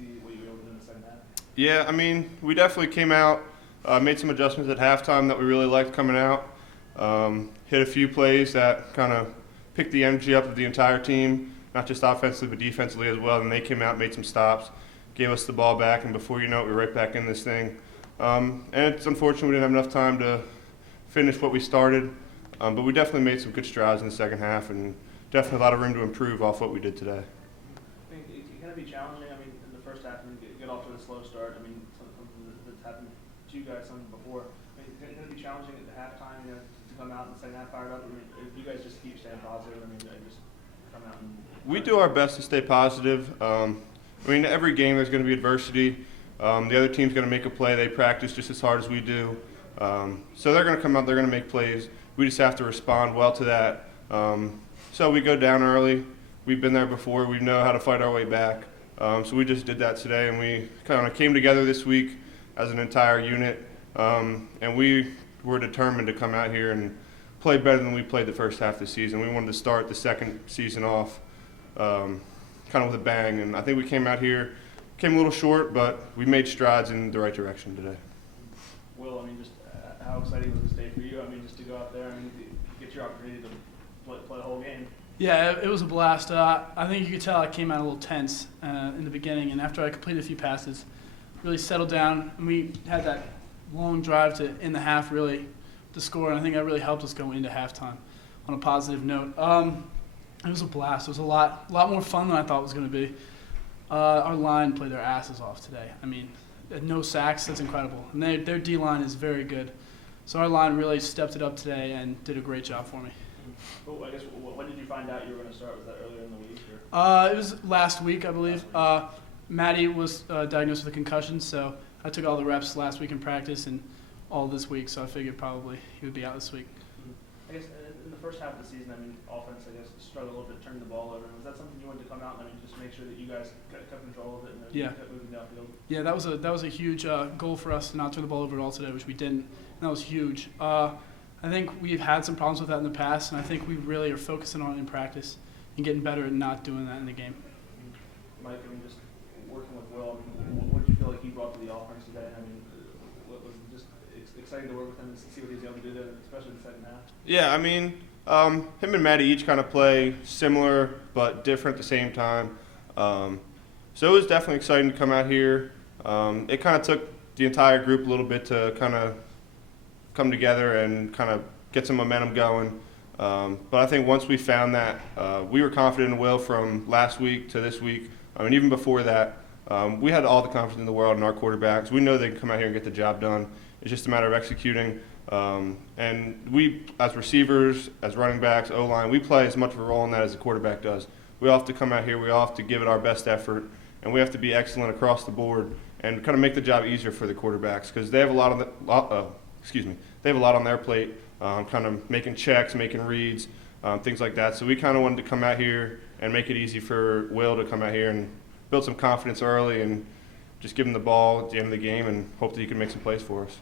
see what you were able to do in the second half? Yeah, I mean, we definitely came out, made some adjustments at halftime that we really liked coming out. Hit a few plays that kind of picked the energy up of the entire team, not just offensively but defensively as well. And they came out, made some stops, gave us the ball back, and before you know it, we were right back in this thing. And it's unfortunate we didn't have enough time to finish what we started, but we definitely made some good strides in the second half, and definitely a lot of room to improve off what we did today. I mean, it can be challenging. I mean, in the first half, and get off to a slow start. I mean, something that's happened to you guys before. I mean, can it be challenging at the halftime, to come out in the second half fired up? I mean, if you guys just keep staying positive, I mean, just come out and. We do our best to stay positive. I mean, every game there's going to be adversity. The other team's going to make a play. They practice just as hard as we do. So they're going to come out, they're going to make plays. We just have to respond well to that. So we go down early. We've been there before. We know how to fight our way back. So we just did that today, and we kind of came together this week as an entire unit. And we were determined to come out here and play better than we played the first half of the season. We wanted to start the second season off kind of with a bang. And I think we came out here, came a little short, but we made strides in the right direction today. Will, I mean, just how exciting was this day for you? I mean, just to go out there and get your opportunity to play the whole game. Yeah, it was a blast. I think you could tell I came out a little tense in the beginning, and after I completed a few passes, really settled down, and we had that long drive to in the half really to score, and I think that really helped us go into halftime on a positive note. It was a blast. It was a lot more fun than I thought it was going to be. Our line played their asses off today. I mean, no sacks, that's incredible. And their D-line is very good. So our line really stepped it up today and did a great job for me. Well, I guess, when did you find out you were going to start? Was that earlier in the week? Or? It was last week, I believe. Maddie was diagnosed with a concussion, so I took all the reps last week in practice and all this week, so I figured probably he would be out this week. I guess in the first half of the season, I mean, offense, I guess, struggled a little bit turning the ball over. Was that something you wanted to come out and just make sure that you guys kept control of it and kept moving downfield? Yeah, that was a huge goal for us to not turn the ball over at all today, which we didn't. And that was huge. I think we've had some problems with that in the past, and I think we really are focusing on it in practice and getting better at not doing that in the game. Mike, I mean, just working with Will, I mean, what did you feel like he brought to the offense today? I mean, what was just exciting to work with him and see what he was able to do there, especially in the second half? Yeah, I mean, him and Maddie each kind of play similar but different at the same time. So it was definitely exciting to come out here. It kind of took the entire group a little bit to kind of come together and kind of get some momentum going. But I think once we found that, we were confident in Will from last week to this week. I mean, even before that, we had all the confidence in the world in our quarterbacks. We know they can come out here and get the job done. It's just a matter of executing. And we, as receivers, as running backs, O-line, we play as much of a role in that as the quarterback does. We all have to come out here. We all have to give it our best effort, and we have to be excellent across the board and kind of make the job easier for the quarterbacks because they have a lot they have a lot on their plate, kind of making checks, making reads, things like that. So we kind of wanted to come out here and make it easy for Will to come out here and build some confidence early and just give him the ball at the end of the game and hope that he can make some plays for us.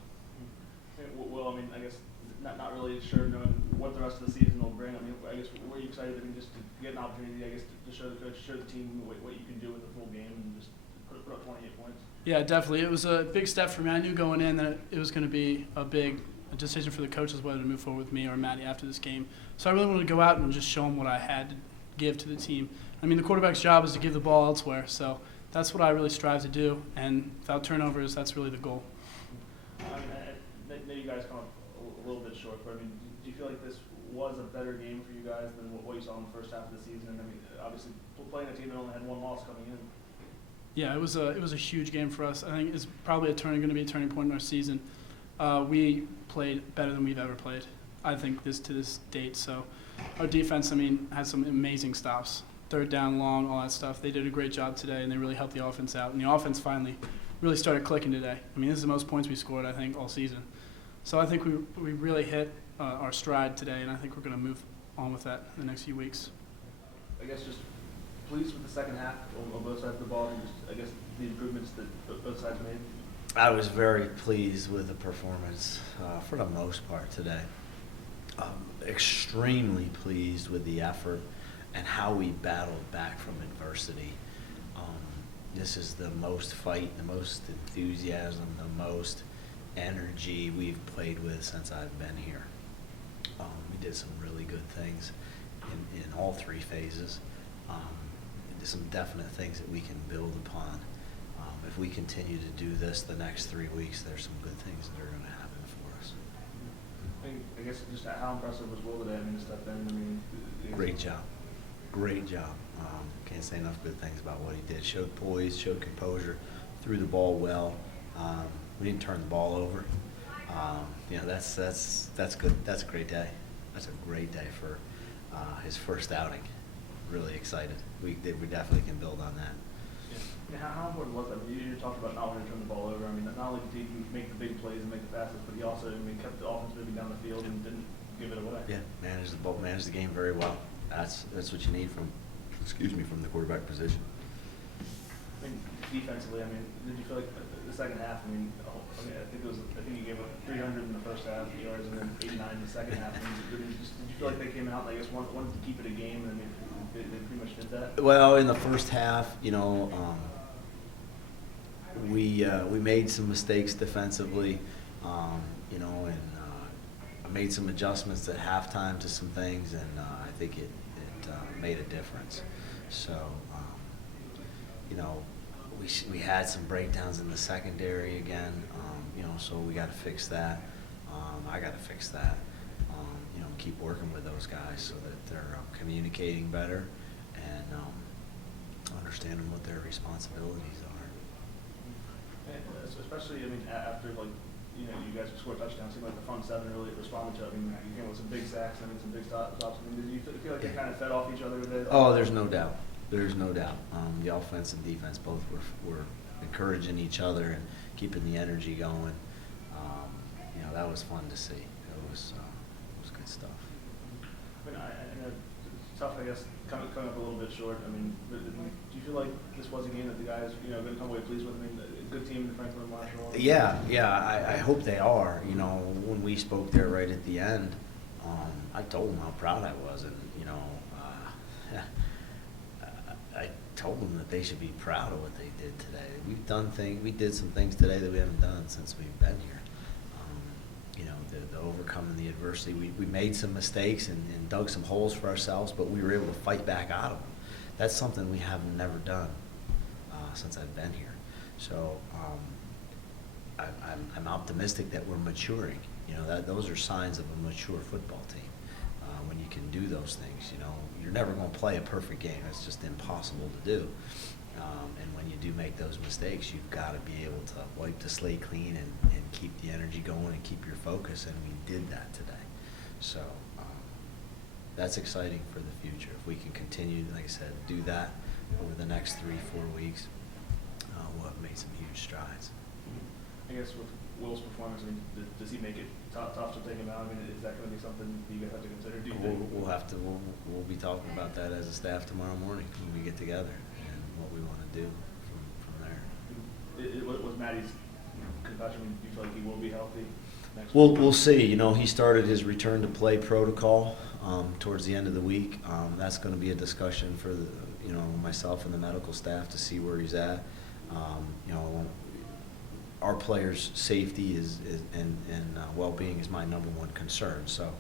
Well, I mean, I guess not really sure knowing what the rest of the season will bring. I mean, I guess were you excited? I mean, just to get an opportunity, I guess, to show the coach, show the team what you can do with the full game and just put up 28 points. Yeah, definitely. It was a big step for me. I knew going in that it was going to be a big decision for the coaches whether to move forward with me or Maddie after this game. So I really wanted to go out and just show them what I had to give to the team. I mean, the quarterback's job is to give the ball elsewhere, so that's what I really strive to do. And without turnovers, that's really the goal. I mean, I know you guys come up a little bit short, but I mean, do you feel like this was a better game for you guys than what you saw in the first half of the season? And I mean, obviously, playing a team that only had one loss coming in. Yeah, it was a huge game for us. I think it's probably going to be a turning point in our season. We played better than we've ever played, I think, to this date. So our defense, I mean, had some amazing stops. Third down, long, all that stuff. They did a great job today, and they really helped the offense out. And the offense finally really started clicking today. I mean, this is the most points we scored, I think, all season. So I think we really hit our stride today, and I think we're going to move on with that in the next few weeks. I guess just pleased with the second half on both sides of the ball and just, I guess, the improvements that both sides made? I was very pleased with the performance for the most part today. Extremely pleased with the effort and how we battled back from adversity. this is the most fight, the most enthusiasm, the most energy we've played with since I've been here. We did some really good things in all three phases. There's some definite things that we can build upon. If we continue to do this the next 3 weeks, there's some good things that are going to happen for us. I guess just how impressive was Will today? I mean, to step in. I mean, Great job. Great job. Can't say enough good things about what he did. Showed poise, showed composure, threw the ball well. We didn't turn the ball over. That's good. That's a great day. That's a great day for his first outing. Really excited. We definitely can build on that. Yeah. How important was that? You talked about not wanting to turn the ball over. I mean, not only did he make the big plays and make the passes, but he also, kept the offense moving down the field and didn't give it away. Yeah, managed the ball, managed the game very well. That's what you need from the quarterback position. I mean, defensively, did you feel like the second half? I think you gave up 300 in the first half yards and then 89 in the second half. Did you feel like they came out and wanted to keep it a game, and they pretty much did that? Well, in the first half, we made some mistakes defensively, and I made some adjustments at halftime to some things, and I think it made a difference. So, we had some breakdowns in the secondary again, so we got to fix that. I got to fix that. Keep working with those guys so that they're communicating better and understanding what their responsibilities are. And especially, after you guys scored touchdowns, it seemed like the front seven really responded to it. You came with some big sacks and some big stops. Did you feel like they kind of fed off each other with it? Oh, there's no doubt. There's no doubt. The offense and defense both were encouraging each other and keeping the energy going. That was fun to see. It was good stuff. I know it's tough, I guess, coming up a little bit short. Do you feel like this was a game that the guys, going to come away pleased with? A good team in Franklin and Marshall. Yeah. I hope they are. When we spoke there right at the end, I told them how proud I was, and I told them that they should be proud of what they did today. We did some things today that we haven't done since we've been here. The overcoming the adversity. We made some mistakes and dug some holes for ourselves, but we were able to fight back out of them. That's something we have never done since I've been here. So I'm optimistic that we're maturing. Those are signs of a mature football team. When you can do those things, you're never going to play a perfect game. It's just impossible to do. And when you do make those mistakes, you've got to be able to wipe the slate clean and keep the energy going and keep your focus, and we did that today. So that's exciting for the future. If we can continue, like I said, do that over the next 3-4 weeks, we'll have made some huge strides. I guess with Will's performance, does he make it tough to take him out? Is that going to be something you guys have to consider? Do you think? We'll be talking about that as a staff tomorrow morning when we get together and what we want to do from there. Was Matty's concussion? Do you feel like he will be healthy next week? We'll see. He started his return to play protocol towards the end of the week. That's going to be a discussion for myself and the medical staff to see where he's at. Our players' safety and well-being is my number one concern. So,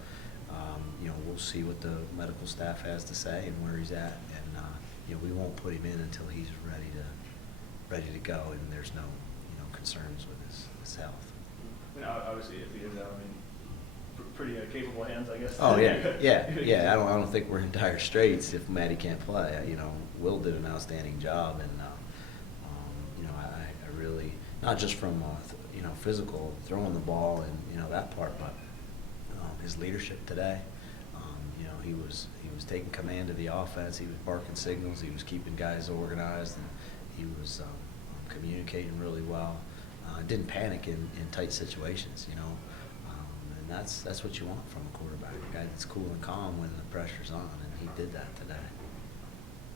we'll see what the medical staff has to say and where he's at, and we won't put him in until he's ready to go, and there's no concerns with his health. Obviously, if he is out, pretty capable hands, I guess. Oh yeah. I don't think we're in dire straits if Matty can't play. Will did an outstanding job, and I really, not just from physical throwing the ball and that part, but his leadership today. He was taking command of the offense. He was barking signals. He was keeping guys organized, and he was communicating really well. Didn't panic in tight situations, and that's what you want from a quarterback, a guy that's cool and calm when the pressure's on, and he did that today.